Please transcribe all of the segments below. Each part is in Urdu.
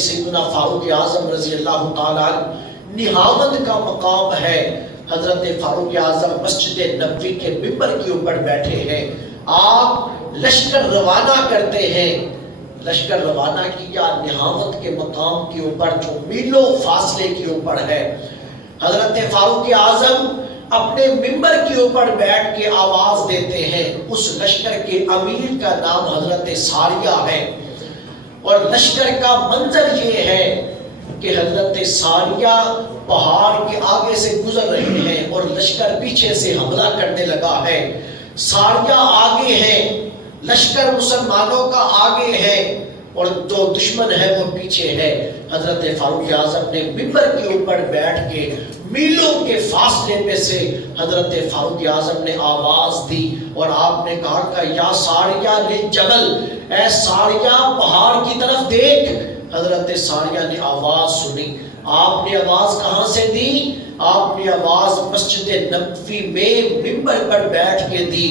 سیدنا فاروق اعظم رضی اللہ تعالیٰ عنہ نہاوند کا مقام ہے۔ حضرت فاروق اعظم مسجد نبوی کے ممبر کے اوپر بیٹھے ہیں، آپ لشکر روانہ کرتے ہیں۔ لشکر روانہ کیا نہاوند کے مقام کے اوپر جو میلوں فاصلے کے اوپر ہے۔ حضرت فاروق اعظم اپنے ممبر کے اوپر بیٹھ کے آواز دیتے ہیں۔ اس لشکر کے امیر کا نام حضرت ساریہ ہے، اور لشکر کا منظر یہ ہے کہ حضرت ساریہ پہاڑ کے آگے سے گزر رہے ہیں اور لشکر پیچھے سے حملہ کرنے لگا ہے۔ ساریہ آگے ہیں، لشکر مسلمانوں کا آگے ہے، اور جو دشمن ہے وہ پیچھے ہے۔ حضرت فاروق اعظم نے ممبر کے اوپر بیٹھ کے میلوں کے فاصلے میں سے حضرت فاروق اعظم نے آواز دی، اور آپ نے کہا کہ یا ساریہ للجبل، اے ساریہ پہاڑ کی طرف دیکھ۔ حضرت ساریہ نے آواز سنی۔ آپ نے آواز کہاں سے دی؟ آپ نے آواز مسجد نبوی میں ممبر پر بیٹھ کے دی۔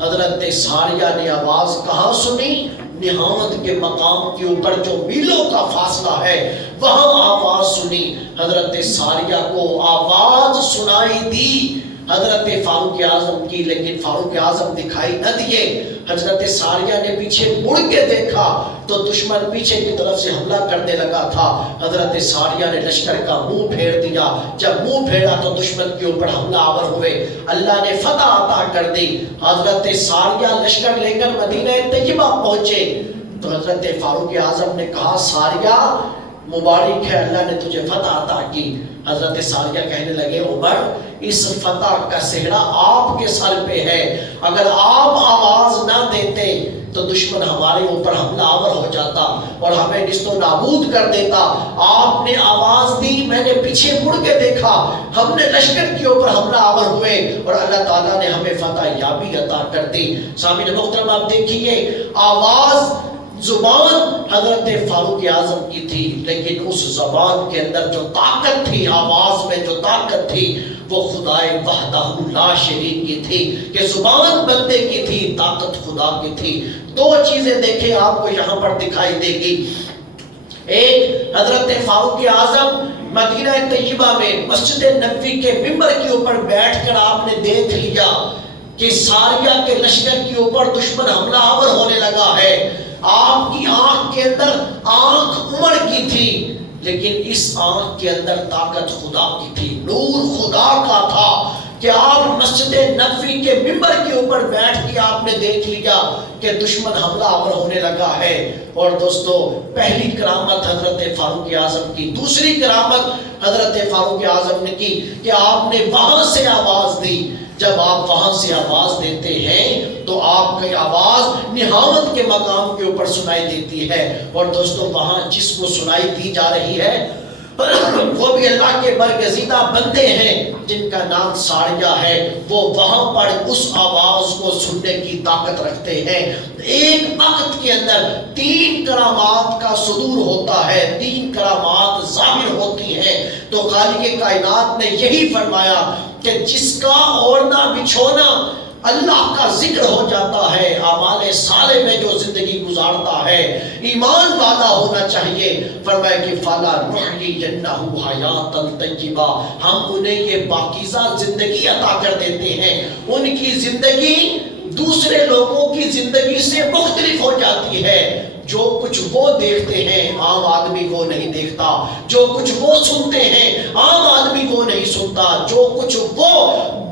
حضرت ساریہ نے آواز کہاں سنی؟ نہاوند کے مقام کے اوپر جو میلوں کا فاصلہ ہے وہاں آواز سنی۔ حضرت ساریہ کو آواز سنائی دی حضرت فاروق اعظم کی، لیکن فاروق اعظم دکھائی نہ دیے۔ حضرت ساریہ نے پیچھے مڑ کے دیکھا تو دشمن پیچھے کی طرف سے حملہ کرنے لگا تھا۔ حضرت ساریہ نے لشکر کا منہ پھیر دیا۔ جب منہ پھیرا تو دشمن کے اوپر حملہ آور ہوئے، اللہ نے فتح عطا کر دی۔ حضرت ساریہ لشکر لے کر مدینہ طیبہ پہنچے تو حضرت فاروق اعظم نے کہا ساریہ مبارک ہے، اللہ نے تجھے فتح عطا کی۔ حضرت ساریہ کہنے لگے عمر، اس فتح کا سہرا آپ کے سر پہ ہے، اگر آپ آواز نہ دیتے تو دشمن ہمارے اوپر حملہ آور ہو جاتا اور ہمیں نست و نابود کر دیتا۔ آپ نے آواز دی، میں نے پیچھے مڑ کے دیکھا، ہم نے لشکر کے اوپر حملہ آور ہوئے اور اللہ تعالیٰ نے ہمیں فتح یابی عطا کر دی۔ سامعین محترم آپ دیکھیے، آواز زبان حضرت فاروق اعظم کی تھی، لیکن اس زبان کے اندر جو طاقت تھی، آواز میں جو طاقت تھی، وہ خدائے وحدہ لا شریک کی تھی، کہ زبان بندے کی تھی، طاقت خدا کی تھی۔ دو چیزیں دیکھیں آپ کو یہاں پر دکھائی دے گی۔ ایک، حضرت فاروق اعظم مدینہ طیبہ میں مسجد نبوی کے ممبر کے اوپر بیٹھ کر آپ نے دیکھ لیا کہ ساریہ کے لشکر کے اوپر دشمن حملہ آور ہونے لگا ہے۔ آپ کی آنکھ کے اندر آنکھ عمر کی تھی، لیکن اس آنکھ کے اندر طاقت خدا کی تھی، نور خدا کا تھا، کہ آپ مسجد نبوی کے ممبر کے اوپر بیٹھ کے آپ نے دیکھ لیا کہ دشمن حملہ آور ہونے لگا ہے۔ اور دوستو، پہلی کرامت حضرت فاروق اعظم کی۔ دوسری کرامت حضرت فاروق اعظم نے کی کہ آپ نے وہاں سے آواز دی۔ جب آپ وہاں سے آواز دیتے ہیں تو آپ کی آواز نہاوند کے مقام کے اوپر سنائی دیتی ہے، اور دوستو وہاں جس کو سنائی دی جا رہی ہے وہ بھی اللہ کے برگزیدہ بندے ہیں جن کا نام ساریہ ہے۔ وہ وہاں پر اس آواز کو سننے کی طاقت رکھتے ہیں۔ ایک وقت کے اندر 3 کرامات کا صدور ہوتا ہے، 3 کرامات ظاہر ہوتی ہیں۔ تو خالق کائنات نے یہی فرمایا کہ جس کا اوڑھنا بچھونا اللہ کا ذکر ہو جاتا ہے، اعمال صالح میں جو زندگی گزارتا ہے، ایمان والا ہونا چاہیے، فرمایا کہ فَلَا نُحْيِيَنَّهُ حَيَاةً طَيِّبَةً، ہم انہیں یہ پاکیزہ زندگی عطا کر دیتے ہیں۔ ان کی زندگی دوسرے لوگوں کی زندگی سے مختلف ہو جاتی ہے۔ جو کچھ وہ دیکھتے ہیں عام آدمی وہ نہیں دیکھتا، جو کچھ وہ سنتے ہیں عام آدمی وہ نہیں سنتا، جو کچھ وہ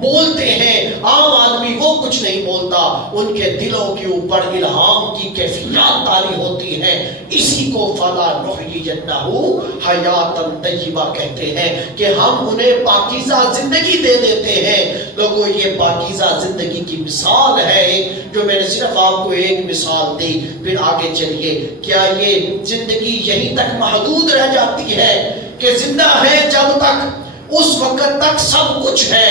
بولتے ہیں عام آدمی وہ کچھ نہیں بولتا۔ ان کے دلوں کے اوپر الہام کی کیفیات طاری ہوتی ہیں۔ اسی کو فَلَا نُحْيِيَنَّهُ حَيَاةً طَيِّبَةً کہتے ہیں کہ ہم انہیں پاکیزہ زندگی دے دیتے ہیں۔ لوگوں، یہ پاکیزہ زندگی کی مثال ہے جو میں نے صرف آپ کو ایک مثال دی، پھر آگے چلیے۔ کیا یہ زندگی یہیں تک محدود رہ جاتی ہے کہ زندہ ہے جب تک اس وقت تک سب کچھ ہے،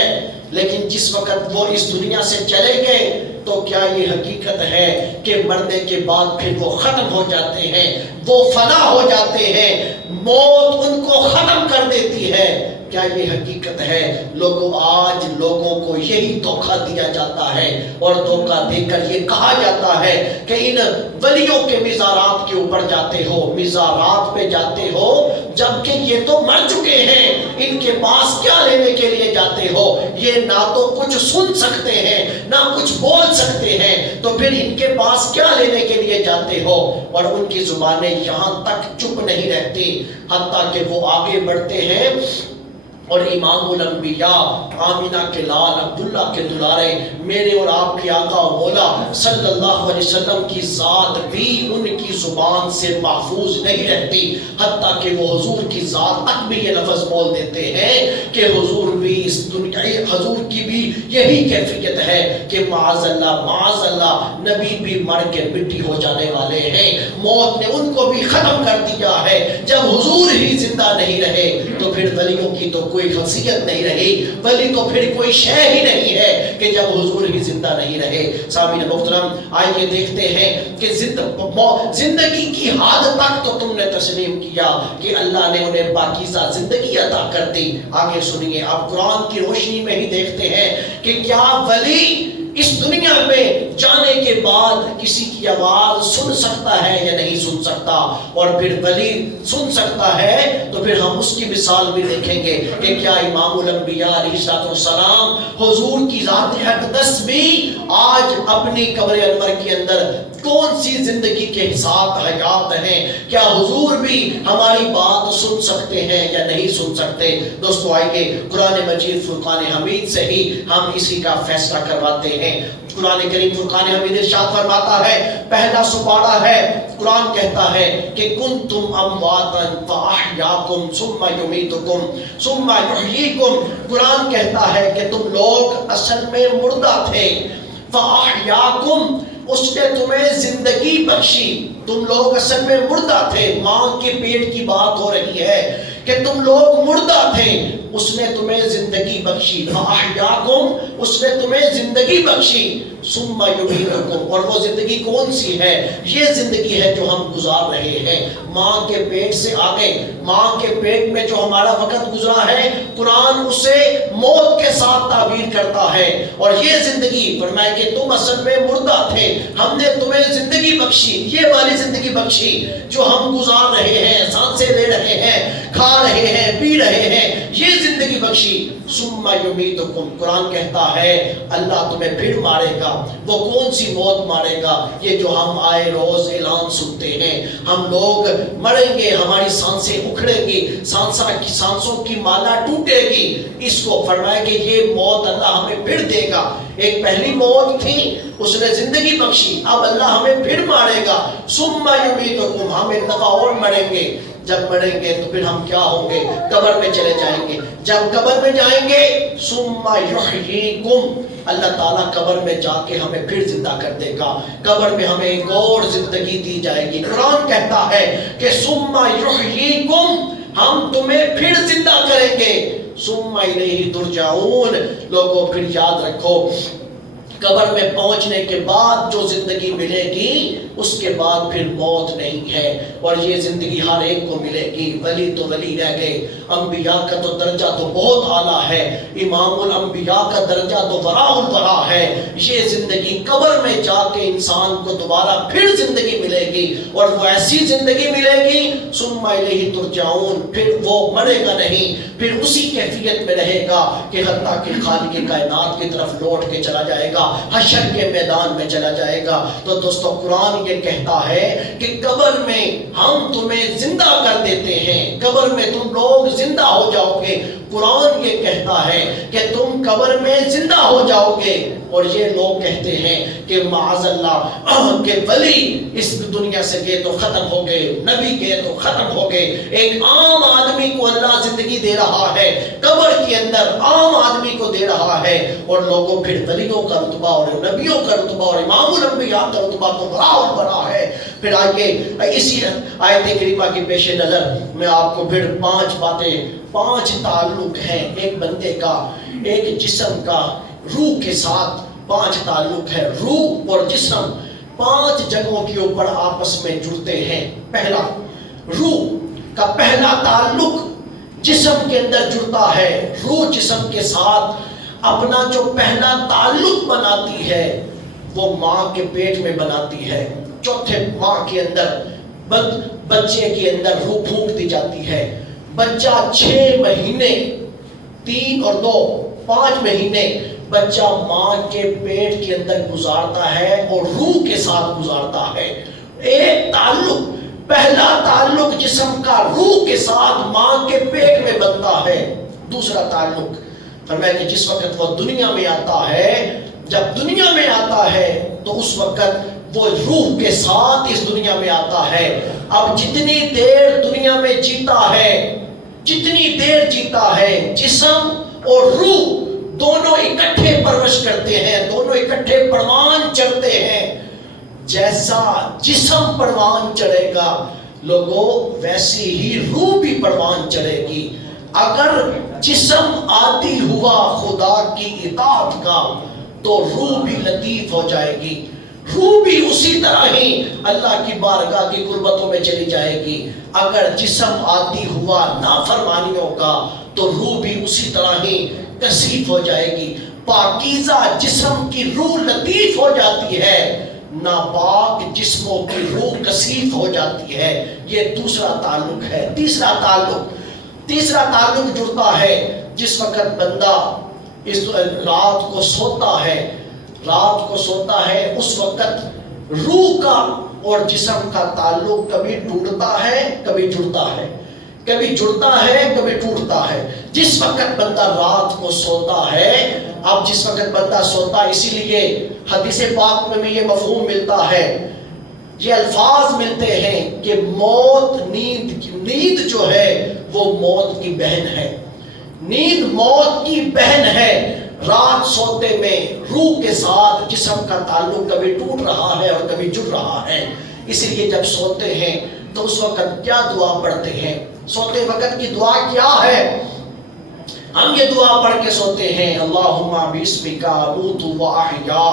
لیکن جس وقت وہ اس دنیا سے چلے گئے تو کیا یہ حقیقت ہے کہ مرنے کے بعد پھر وہ ختم ہو جاتے ہیں، وہ فنا ہو جاتے ہیں، موت ان کو ختم کر دیتی ہے؟ کیا یہ حقیقت ہے؟ لوگوں آج لوگوں کو یہی دھوکہ دیا جاتا ہے اور دھوکہ دے کر یہ کہا جاتا ہے کہ ان ولیوں کے مزارات کے اوپر جاتے ہو، مزارات پہ جاتے ہو، جبکہ یہ تو مر چکے ہیں، ان کے پاس کیا لینے کے لیے جاتے ہو؟ یہ نہ تو کچھ سن سکتے ہیں نہ کچھ بول سکتے ہیں، تو پھر ان کے پاس کیا لینے کے لیے جاتے ہو؟ اور ان کی زبانیں یہاں تک چپ نہیں رہتی، حتیٰ کہ وہ آگے بڑھتے ہیں اور امام الانبیاء آمینہ کے لال عبداللہ کے دلارے میرے اور آپ کے آقا و مولا صلی اللہ علیہ وسلم کی ذات بھی ان کی زبان سے محفوظ نہیں رہتی، حتیٰ کہ وہ حضور کی ذات تک بھی یہ لفظ بول دیتے ہیں کہ حضور بھی اس دنیا، حضور کی بھی یہی کیفیت ہے کہ معاذ اللہ نبی بھی مر کے مٹی ہو جانے والے ہیں، موت نے ان کو بھی ختم کر دیا ہے۔ جب حضور ہی زندہ نہیں رہے تو پھر ولیوں کی تو کوئی خاصیت نہیں رہی، ولی تو پھر کوئی شے ہی نہیں ہے کہ جب حضور ہی زندہ نہیں رہے۔ سامعین محترم، آئیے دیکھتے ہیں کہ زندگی کی حد تک تو تم نے تسلیم کیا کہ اللہ نے انہیں پاکیزہ زندگی عطا کر دی۔ آگے سنیے، آپ قرآن کی روشنی میں ہی دیکھتے ہیں کہ کیا ولی اس دنیا میں جانے کے بعد کسی کی آواز سن سکتا ہے یا نہیں سن سکتا؟ اور پھر ولی سن سکتا ہے تو پھر ہم اس کی مثال بھی دیکھیں گے کہ کیا امام الانبیاء علیہ السلام حضور کی ذات اقدس بھی آج اپنی قبر انور کے اندر کون سی زندگی کے ساتھ حیات ہیں؟ کیا حضور بھی ہماری بات سن سکتے ہیں یا نہیں سن سکتے؟ دوستو آئیے قرآن مجید فرقان حمید سے ہی ہم اسی کا فیصلہ کرواتے ہیں۔ قرآن کریم فرقان حمید ارشاد فرماتا ہے، پہلا سپارہ ہے، قرآن کہتا ہے کہ کنتم امواتا فاحیاکم ثم یمیتکم ثم یحییکم۔ قرآن کہتا ہے کہ تم لوگ اصل میں مردہ تھے، فاحیاکم، اس نے تمہیں زندگی بخشی۔ تم لوگ اصل میں مردہ تھے، ماں کے پیٹ کی بات ہو رہی ہے کہ تم لوگ مردہ تھے، اس نے تمہیں زندگی بخشی۔ فاحیاکم، اس نے تمہیں زندگی بخشی۔ ثم یمیتکم، اور وہ زندگی کون سی ہے؟ یہ زندگی ہے جو ہم گزار رہے ہیں ماں کے پیٹ سے آگے۔ ماں کے پیٹ میں جو ہمارا وقت گزرا ہے، قرآن اسے موت کے ساتھ تعبیر کرتا ہے۔ اور یہ زندگی فرمائے کہ تم اصل میں مردہ تھے، ہم نے تمہیں زندگی بخشی، یہ والی زندگی بخشی جو ہم گزار رہے ہیں، سانسیں لے رہے ہیں، کھا رہے ہیں، پی رہے ہیں، یہ زندگی بخشی۔ ثم یمیتکم، قرآن کہتا ہے اللہ تمہیں پھر مارے گا۔ وہ کون سی موت مارے گا؟ یہ جو ہم آئے روز اعلان سنتے ہیں، ہم لوگ مریں گے، ہماری سانسیں اکھڑیں گی، سانسوں کی مالا ٹوٹے گی، اس کو فرمایا کہ یہ موت اللہ ہمیں پھر دے گا۔ ایک پہلی موت تھی، اس نے زندگی بخشی، اب اللہ ہمیں پھر مارے گا۔ ثم یمیتکم، ہم ایک دفعہ اور مریں گے، جب مریں گے تو پھر ہم کیا ہوں گے؟ قبر میں چلے جائیں گے۔ جب قبر میں جائیں گے ثم یحییکم، اللہ تعالیٰ قبر میں جا کے ہمیں پھر زندہ کر دے گا، قبر میں ہمیں ایک اور زندگی دی جائے گی۔ قرآن کہتا ہے کہ ثم یحییکم، ہم تمہیں پھر زندہ کریں گے۔ ثم الیہ ترجعون، لوگوں پھر یاد رکھو قبر میں پہنچنے کے بعد جو زندگی ملے گی اس کے بعد پھر موت نہیں ہے، اور یہ زندگی ہر ایک کو ملے گی۔ ولی تو ولی رہ گئے، انبیاء کا تو درجہ تو بہت اعلیٰ ہے، امام الانبیاء کا درجہ تو وراء الورا ہے۔ یہ زندگی قبر میں جا کے انسان کو دوبارہ پھر زندگی ملے گی، اور وہ ایسی زندگی ملے گی ثم الیہ ترجعون، پھر وہ مرے گا نہیں، پھر اسی کیفیت میں رہے گا کہ حتیٰ کہ خالق کائنات کی طرف لوٹ کے چلا جائے گا، حشر کے میدان میں چلا جائے گا۔ تو دوستو قرآن یہ کہتا ہے کہ قبر میں ہم تمہیں زندہ کر دیتے ہیں، قبر میں تم لوگ زندہ ہو جاؤ گے۔ قرآن یہ کہتا ہے کہ تم قبر میں زندہ ہو جاؤ گے، اور یہ لوگ کہتے ہیں کہ معاذ اللہ کہ ولی اس دنیا سے گئے تو ختم ہو گئے، نبی گئے تو ختم ہو گئے۔ ایک عام آدمی کو اللہ زندگی دے رہا ہے، قبر کے اندر عام آدمی کو دے رہا ہے، اور لوگوں پھر ولیوں کا رتبہ اور نبیوں کا رتبہ اور امام الانبیاء کا رتبہ تو بڑا ہے۔ پھر آئیے اسی آیت کریمہ کی پیش نظر میں آپ کو پھر 5 باتیں، 5 تعلق ہیں ایک بندے کا، ایک جسم کا روح کے ساتھ 5 تعلق ہے۔ روح اور جسم 5 جگہوں کے اوپر آپس میں جڑتے ہیں۔ پہلا، روح کا پہلا تعلق جسم کے اندر جڑتا ہے، روح جسم کے ساتھ اپنا جو پہلا تعلق بناتی ہے وہ ماں کے پیٹ میں بناتی ہے. چوتھے ماں کے اندر بچے کے اندر روح پھونک دی جاتی ہے. بچہ 6 مہینے 3 اور 2 5 مہینے بچہ ماں کے پیٹ کے اندر گزارتا ہے اور روح کے ساتھ گزارتا ہے. ایک تعلق، پہلا تعلق جسم کا روح کے ساتھ ماں کے پیٹ میں بنتا ہے. دوسرا تعلق فرمایا کہ جس وقت وہ دنیا میں آتا ہے، جب دنیا میں آتا ہے تو اس وقت وہ روح کے ساتھ اس دنیا میں آتا ہے. اب جتنی دیر دنیا میں جیتا ہے، جتنی دیر جیتا ہے، جسم اور روح دونوں اکٹھے پرورش کرتے ہیں، دونوں اکٹھے پروان چڑھتے ہیں. جیسا جسم پروان چڑھے گا لوگوں، ویسی ہی روح بھی پروان چڑھے گی. اگر جسم عادی ہوا خدا کی اطاعت کا تو روح بھی لطیف ہو جائے گی، روح بھی اسی طرح ہی اللہ کی بارگاہ کی قربتوں میں چلی جائے گی. اگر جسم عادی ہوا نافرمانیوں کا تو روح بھی اسی طرح ہی کثیف ہو جائے گی. پاکیزہ جسم کی روح لطیف ہو جاتی ہے، ناپاک جسموں کی روح کثیف ہو جاتی ہے. یہ دوسرا تعلق ہے. تیسرا تعلق جڑتا ہے جس وقت بندہ اس رات کو سوتا ہے اس وقت روح کا اور جسم کا تعلق کبھی ٹوٹتا ہے کبھی جڑتا ہے، کبھی جڑتا ہے کبھی ٹوٹتا ہے. جس وقت بندہ رات کو سوتا ہے، اب جس وقت بندہ سوتا ہے، اسی لیے حدیث پاک میں بھی یہ مفہوم ملتا ہے، یہ الفاظ ملتے ہیں کہ موت نیند جو ہے وہ موت کی بہن ہے. نیند موت کی بہن ہے. رات سوتے میں روح کے ساتھ جسم کا تعلق کبھی ٹوٹ رہا ہے اور کبھی جڑ رہا ہے. اس لیے جب سوتے ہیں تو اس وقت کیا دعا پڑھتے ہیں؟ سوتے وقت کی دعا کیا ہے؟ ہم یہ دعا پڑھ کے سوتے ہیں، اللہم باسمک اموت و احیا،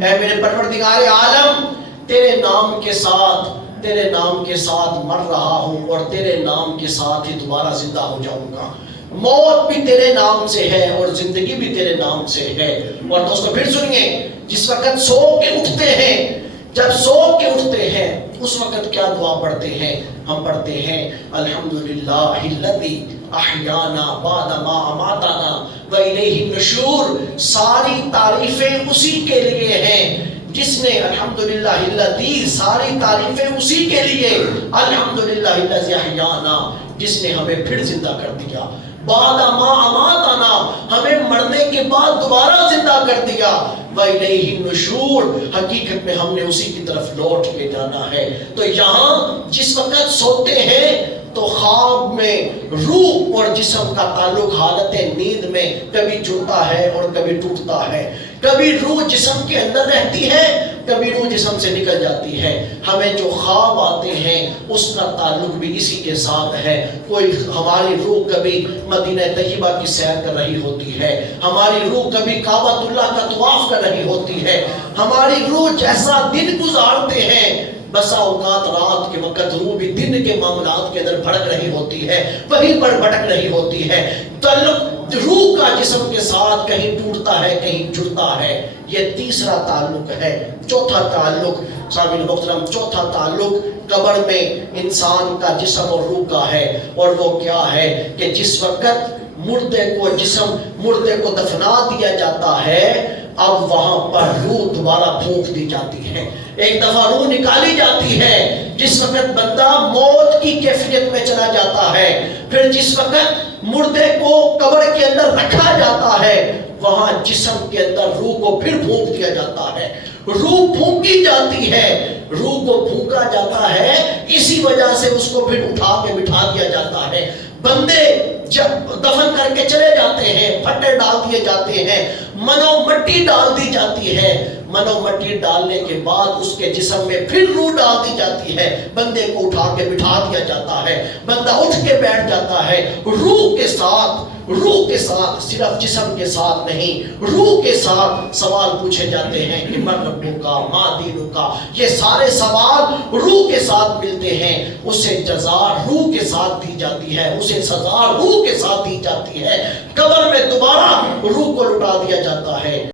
اے میرے پروردگار عالم، تیرے نام کے ساتھ مر رہا ہوں اور تیرے نام کے ساتھ ہی دوبارہ زندہ ہو جاؤں گا. موت بھی تیرے نام سے ہے اور زندگی بھی تیرے نام سے ہے. اور دوستو پھر سنیے، جس وقت سو کے اٹھتے ہیں، جب سو کے اٹھتے ہیں اس وقت کیا دعا پڑھتے ہیں؟ ہم پڑھتے ہیں الحمدللہ الذی احیانا بعد ما اماتنا والیہ النشور. ساری تعریفیں اسی کے لیے ہیں جس نے، الحمدللہ الذی، ساری تعریفیں اسی کے لیے، الحمدللہ الذی احیانا، جس نے ہمیں پھر زندہ کر دیا، بعد ما اماتنا، ہمیں مرنے کے بعد دوبارہ زندہ کر دیا، وَإِلَيْهِ النُّشُورُ، حقیقت میں ہم نے اسی کی طرف لوٹ کے جانا ہے. تو یہاں جس وقت سوتے ہیں تو خواب میں روح اور جسم کا تعلق حالت نیند میں کبھی جڑتا ہے اور کبھی ٹوٹتا ہے. کبھی روح جسم کے اندر رہتی ہے، کبھی روح جسم سے نکل جاتی ہے. ہمیں جو خواب آتے ہیں اس کا تعلق بھی اسی کے ساتھ ہے. کوئی ہماری روح کبھی مدینہ طیبہ کی سیر کر رہی ہوتی ہے، ہماری روح کبھی کعبۃ اللہ کا طواف کر رہی ہوتی ہے، ہماری روح جیسا دن گزارتے ہیں، بسا اوقات رات کے وقت روح بھی دن کے معاملات کے اندر بھڑک رہی ہوتی ہے، وہیں پر بھٹک رہی ہوتی ہے. تعلق روح کا جسم کے ساتھ کہیں ٹوٹتا ہے کہیں جڑتا ہے. یہ تیسرا تعلق ہے. چوتھا تعلق سامعین محترم، چوتھا تعلق قبر میں انسان کا جسم اور روح کا ہے. اور وہ کیا ہے کہ جس وقت مردے کو دفنا دیا جاتا ہے، اب وہاں پر روح دوبارہ پھونک دی جاتی ہے. ایک دفعہ روح نکالی جاتی ہے جس وقت بندہ موت کی کیفیت میں چلا جاتا ہے. پھر جس وقت مردے کو قبر کے اندر رکھا جاتا ہے، وہاں جسم کے اندر روح کو پھر پھونک دیا جاتا ہے. روح پھونکی جاتی ہے، روح کو پھونکا جاتا ہے، اسی وجہ سے اس کو پھر اٹھا کے بٹھا دیا جاتا ہے. بندے جب دفن کر کے چلے جاتے ہیں، پھٹے ڈال دیے جاتے ہیں، منو مٹی ڈال دی جاتی ہے. منو مٹی ڈالنے کے بعد اس کے جسم میں پھر روح ڈال دی جاتی ہے. بندے کو اٹھا کے بٹھا دیا جاتا ہے، بندہ اٹھ کے بیٹھ جاتا ہے، روح کے ساتھ روح کے ساتھ، صرف جسم کے ساتھ نہیں، روح کے ساتھ سوال پوچھے جاتے ہیں کہ من ربک ما دینک، یہ سارے سوال روح کے ساتھ ملتے ہیں، اسے جزا روح کے ساتھ دی جاتی ہے، اسے سزا روح کے ساتھ دی جاتی ہے، قبر میں دوبارہ روح کو لٹا دیا جاتا ہے۔